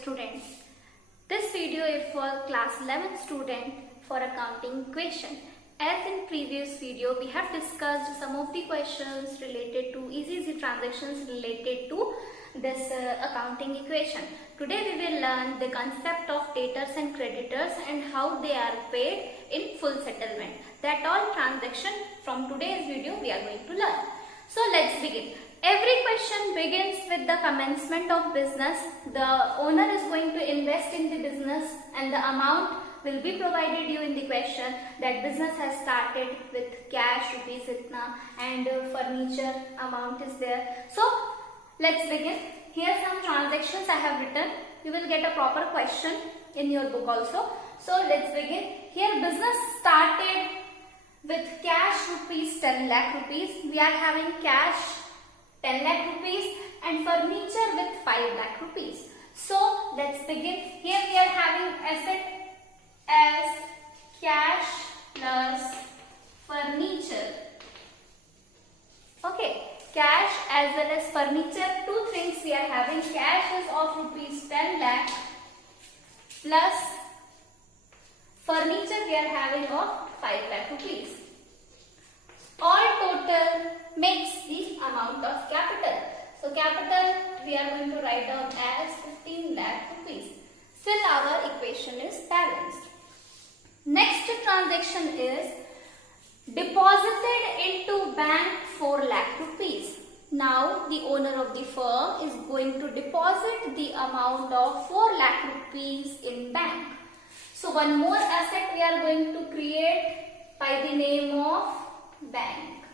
students. This video is for class 11 student for accounting equation. As in previous video, we have discussed some of the questions related to easy transactions related to this accounting equation. Today we will learn the concept of debtors and creditors and how they are paid in full settlement. That all transaction from today's video we are going to learn. So let's begin. Every question begins with the commencement of business. The owner is going to invest in the business and the amount will be provided you in the question that business has started with cash rupees itna and furniture amount is there. So let's begin. Here some transactions I have written. You will get a proper question in your book also. So let's begin. Here business started with cash rupees 10 lakh rupees. We are having cash 10 lakh rupees and furniture with 5 lakh rupees. So let's begin. Here we are having asset as cash plus furniture. Okay, cash as well as furniture, two things we are having. Cash is of rupees 10 lakh plus furniture we are having of 5 lakh rupees. All total makes the amount of capital. So capital we are going to write down as 15 lakh rupees. Still our equation is balanced. Next transaction is deposited into bank 4 lakh rupees. Now the owner of the firm is going to deposit the amount of 4 lakh rupees in bank. So one more asset we are going to create by the name of bank.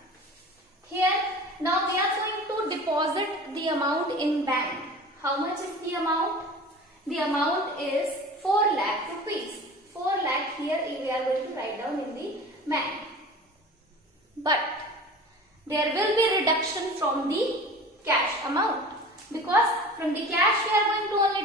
Here now we are going to deposit the amount in bank. How much is the amount? The amount is 4 lakh rupees. 4 lakh here we are going to write down in the bank. But there will be reduction from the cash amount because from the cash we are going to only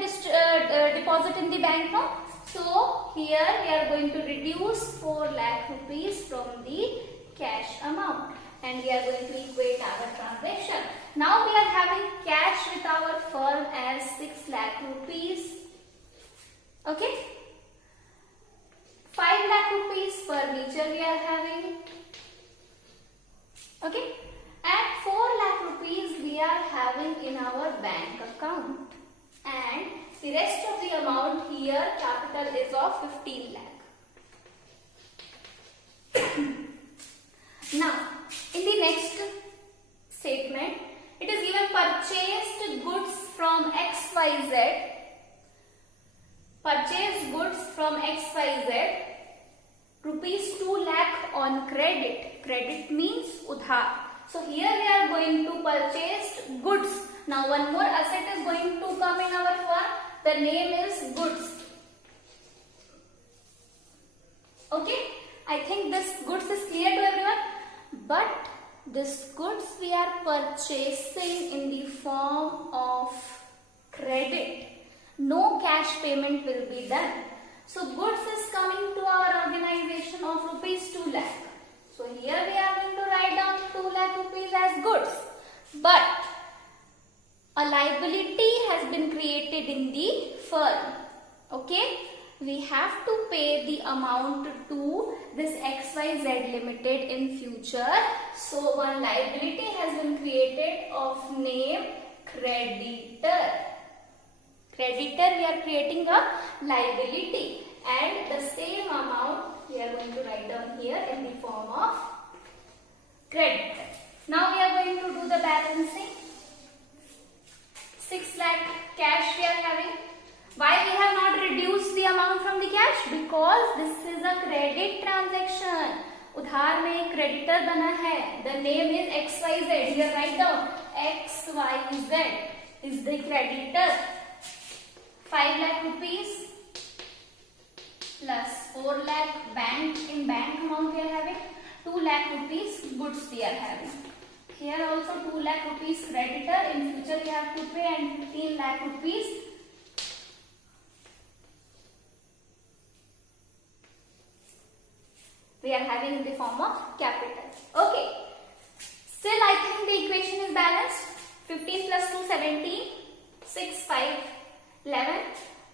deposit in the bank now. So here we are going to reduce 4 lakh rupees from the cash amount and we are going to equate our transaction. Now we are having cash with our firm as 6 lakh rupees. Okay. 5 lakh rupees furniture we are having. Okay. And 4 lakh rupees we are having in our bank account. And the rest of the amount here capital is of 15 lakh. Now, in the next statement, it is given purchased goods from XYZ. Purchased goods from XYZ, rupees 2 lakh on credit. Credit means udhar. So here we are going to purchase goods. Now one more asset is going to come in our firm. The name is goods. Okay, I think this goods is clear to everyone. But this goods we are purchasing in the form of credit. No cash payment will be done. So goods is coming to our organization of rupees 2 lakh. So here we are going to write down 2 lakh rupees as goods. But a liability has been created in the firm. Okay. We have to pay the amount to this XYZ Limited in future. So one liability has been created of name creditor. Creditor we are creating a liability and the same amount we are going to write down here in the form of creditor. Now we are going to do the balancing. 6 lakh cash we are having. Why we have not reduced the amount from the cash? Because this is a credit transaction. Udhar mein ek creditor bana hai. The name is XYZ. Here write down XYZ is the creditor. 5 lakh rupees plus 4 lakh bank in bank amount we are having. 2 lakh rupees goods we are having. Here also 2 lakh rupees creditor. In future we have to pay and 15 lakh rupees we are having in the form of capital. Okay. Still I think the equation is balanced. 15 plus 2, 17. 6, 5. 11,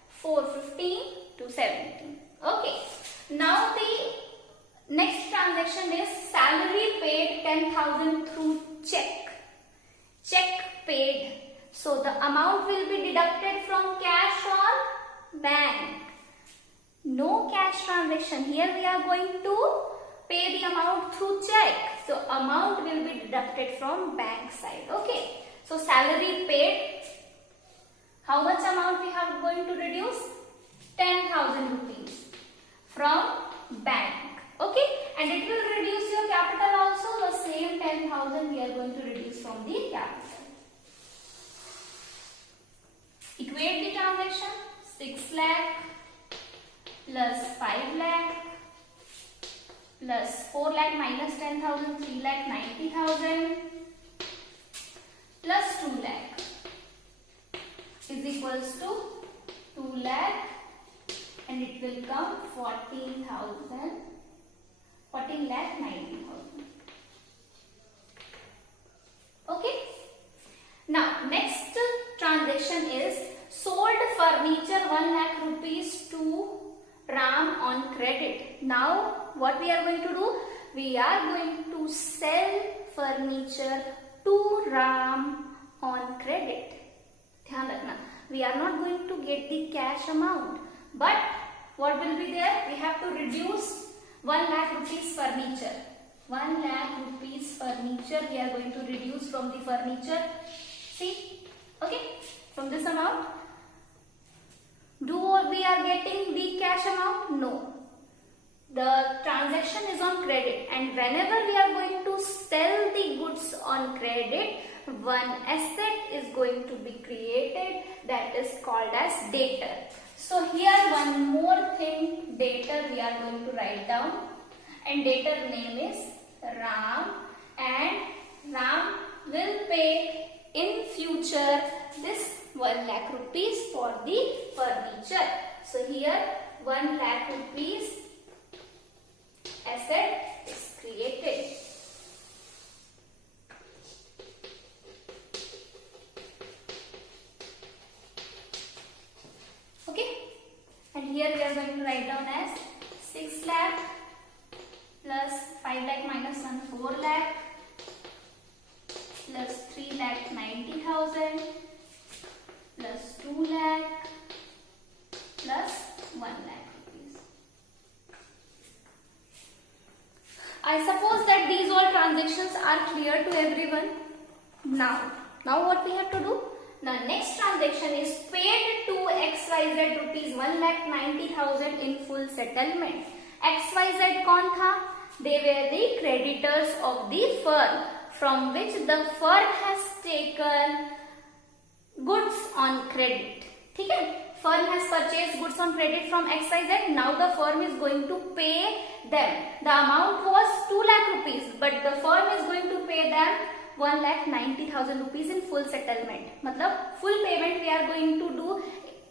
4, 15 to 17. Okay. Now the next transaction is salary paid 10,000 through check. Check paid. So the amount will be deducted from cash or bank. No cash transaction. Here we are going to pay the amount through check. So amount will be deducted from bank side. Okay. So salary paid. How much amount we have going to reduce? 10,000 rupees from bank. Okay. And it will reduce your capital also. The same 10,000 we are going to reduce from the capital. Equate the transaction. 6 lakh plus 5 lakh plus 4 lakh minus 10,000, 3 lakh 90,000 plus 2 lakh is equals to 2 lakh, and it will come 14 lakh 90,000. Okay. Now next transaction is sold furniture 1 lakh rupees to Ram on credit. Now what we are going to do? We are going to sell furniture to Ram on credit. ध्यान रखना, we are not going to get the cash amount, but what will be there? We have to reduce 1 lakh rupees furniture. 1 lakh rupees furniture we are going to reduce from the furniture. See, okay, from this amount. Do we are getting the cash amount? No. The transaction is on credit, and whenever we are going to sell the goods on credit, one asset is going to be created that is called as debtor. So here one more thing, debtor we are going to write down, and debtor name is Ram, and Ram will pay in future this 1 lakh rupees for the furniture. So here 1 lakh rupees asset is created. Okay, and here we are going to write down as 6 lakh plus 5 lakh minus 1, 4 lakh plus 3 lakh 90,000 plus 2 lakh plus 1 lakh rupees. I suppose that these all transactions are clear to everyone. Now what we have to do? The next transaction is paid to XYZ rupees 1,90,000 in full settlement. XYZ कौन था? They were the creditors of the firm from which the firm has taken goods on credit. ठीक है? Firm has purchased goods on credit from XYZ. Now the firm is going to pay them. The amount was 2 lakh rupees, but the firm is going to pay them 1,90,000 rupees in full settlement. मतलब full payment we are going to do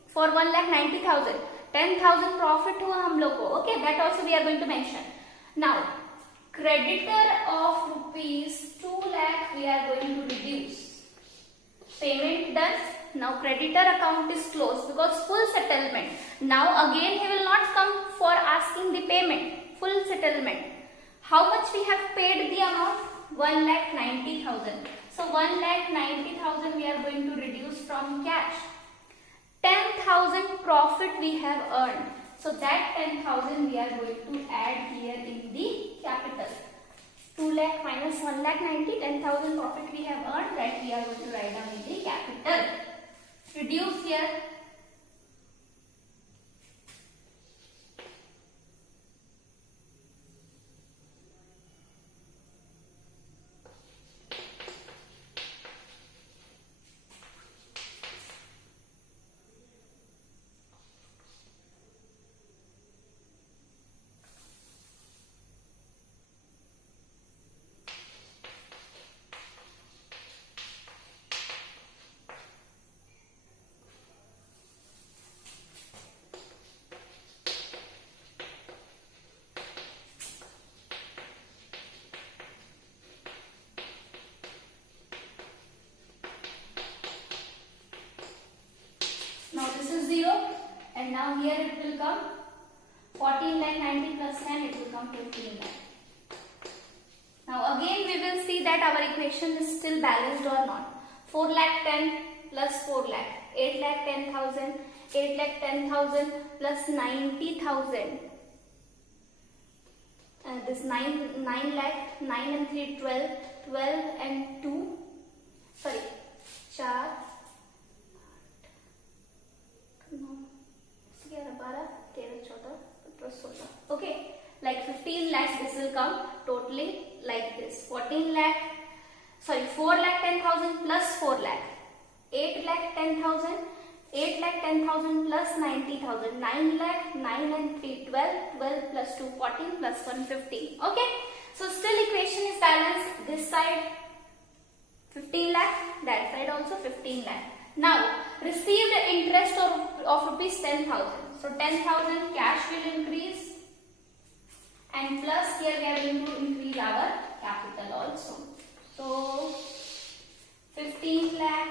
for 1,90,000. 10,000 profit हुआ हम लोग को. Okay, that also we are going to mention. Now creditor of rupees 2 lakh we are going to reduce. Payment done. Now creditor account is closed because full settlement. Now again he will not come for asking the payment. Full settlement. How much we have paid the amount? 1,90,000. So 1,90,000 we are going to reduce from cash. 10,000 profit we have earned. So that 10,000 we are going to add here in the capital. 2 lakh minus 1,90,000, 10,000 profit we have earned, that we are going to write down in the capital. Reduce here. And now here it will come 14 lakh 90 plus 10, it will come 15 lakh. Now again we will see that our equation is still balanced or not. 4 lakh 10 plus 4 lakh, 8 lakh 10,000, 8 lakh 10,000 plus 90,000. This 9 lakh, 9 and 3, 12, 12 and 2, sorry, 4, 11, 12, 13, 14, 16. Okay, like 15 lakhs this will come totally like this. 14 lakh, sorry, 4 lakh 10,000 plus 4 lakh, 8 lakh 10,000, 8 lakh 10,000 plus 90,000, 9 lakh, 9 and 3, 12, 12 plus 2, 14 plus 1, 15. Okay, so still equation is balanced. This side 15 lakh, that side also 15 lakh. Now, received interest of rupees 10,000. So 10,000 cash will increase, and plus here we are going to increase our capital also. So 15 lakh,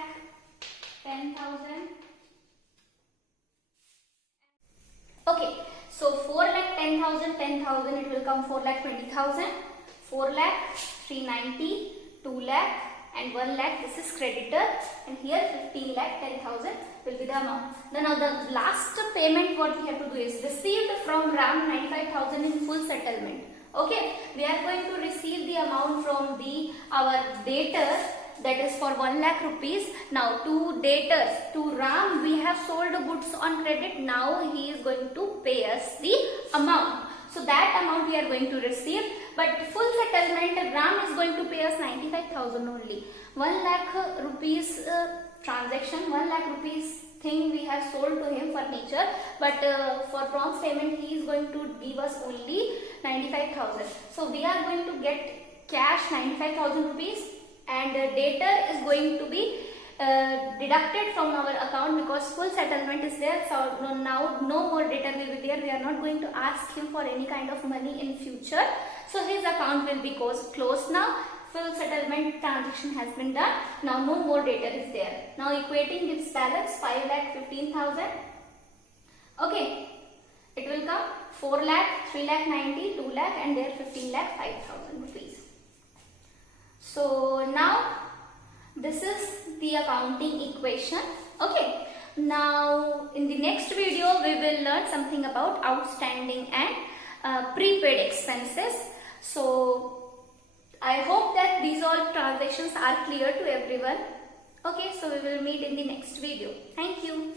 10,000. Okay, so 4 lakh 10,000, 10,000 it will come 4 lakh 20,000, 4 lakh 390, 2 lakh and 1 lakh, this is creditor, and here 15 lakh 10,000 will be the amount. Now the last payment what we have to do is received from RAM 95,000 in full settlement. Okay, we are going to receive the amount from our debtor, that is for 1 lakh rupees. Now to debtors, to Ram we have sold the goods on credit. Now he is going to pay us the amount. So that amount we are going to receive, but full settlement Ram is going to pay us 95,000 only. 1 lakh rupees transaction, 1 lakh rupees thing we have sold to him, furniture, but for prompt payment he is going to give us only 95,000. So we are going to get cash 95,000 rupees, and debtor is going to be deducted from our account because full settlement is there. So now no more debtor will be there. We are not going to ask him for any kind of money in future. So his account will be closed now. Full settlement transaction has been done. Now no more debtor is there. Now equating this balance 5 lakh 15,000. Okay, it will come 4 lakh, 3 lakh 90, 2 lakh and there 15 lakh 5,000 rupees. So now this is the accounting equation. Okay, now in the next video we will learn something about outstanding and prepaid expenses. So I hope that these all transactions are clear to everyone. Okay, so we will meet in the next video. Thank you.